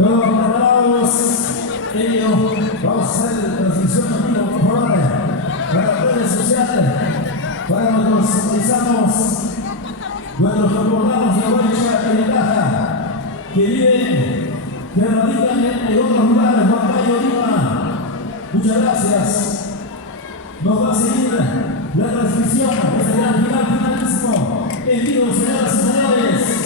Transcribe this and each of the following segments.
Todos preparados, vamos a hacer la transmisión en vivo, por favor, para las redes sociales, para nuestros paisanos, nuestros recordados de Huaycha y Caja, que viven, que radican en otros lugares, Huancayo, Lima. Muchas gracias. Nos va a seguir la transmisión, este gran finalísimo, en vivo, señoras y señores.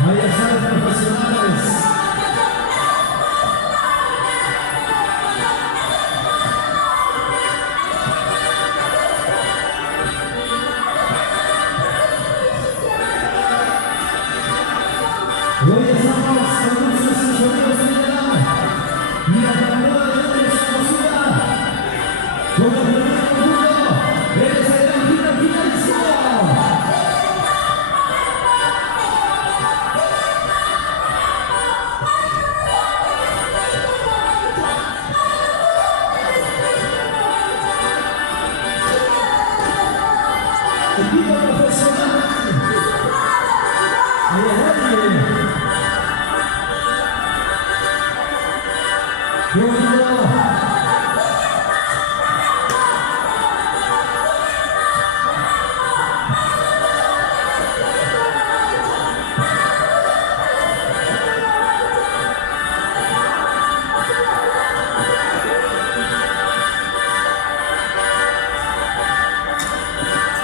Ahí están los profesionales. Hoy estamos con muchos sonidos en el alma. Y la caminada de hoy es conocida como el primer conjunto. Eres el gran finalísimo. Equipo profesional. Adelante.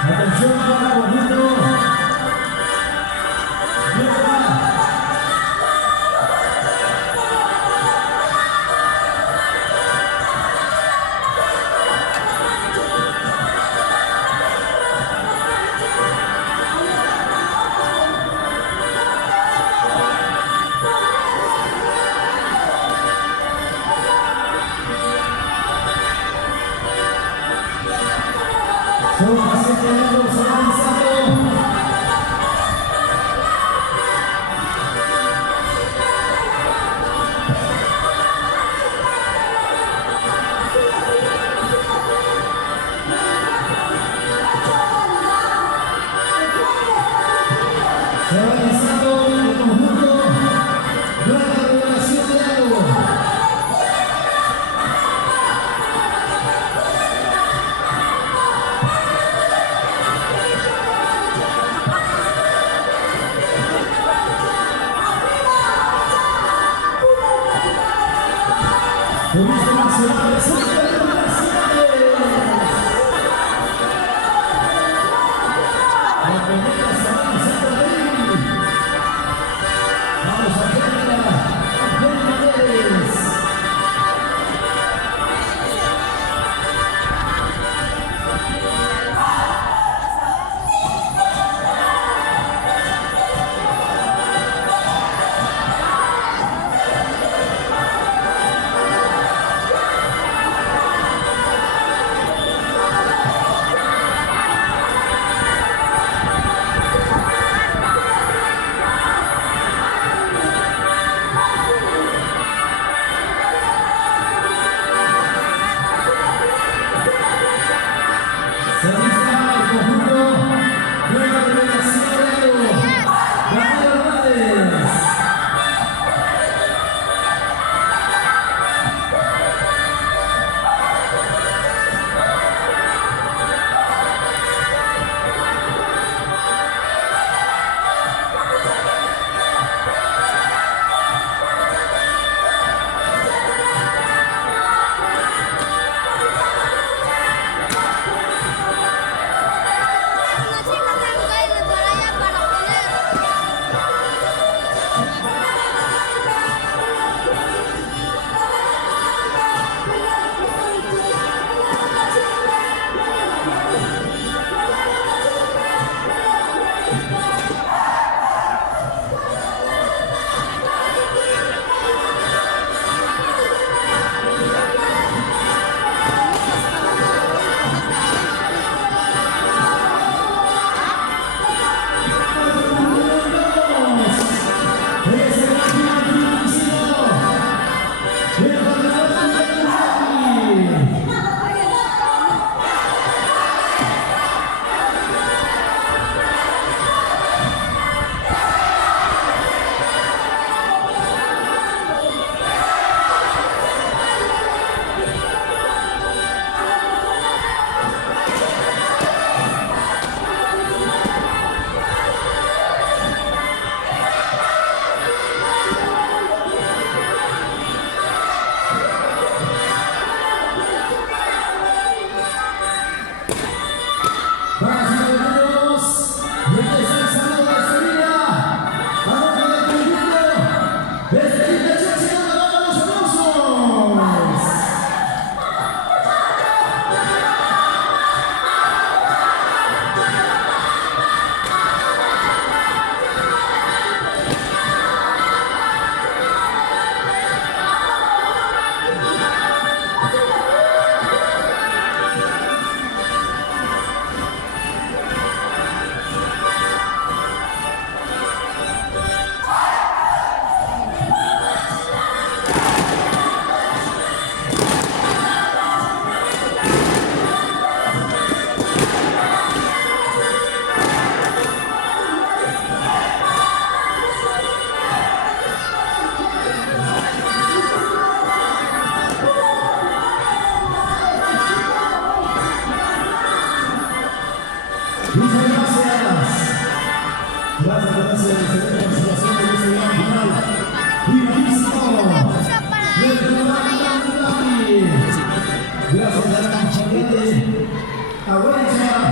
Atención para bonito. Son 7 minutos avanzando. Se va avanzando el conjunto. Nueva revelación de algo. Turismo Nacional de Santa Internacionales. La primera semana Santa Fe. Vamos a verla. Campeones. Gracias a la gente. Abuela.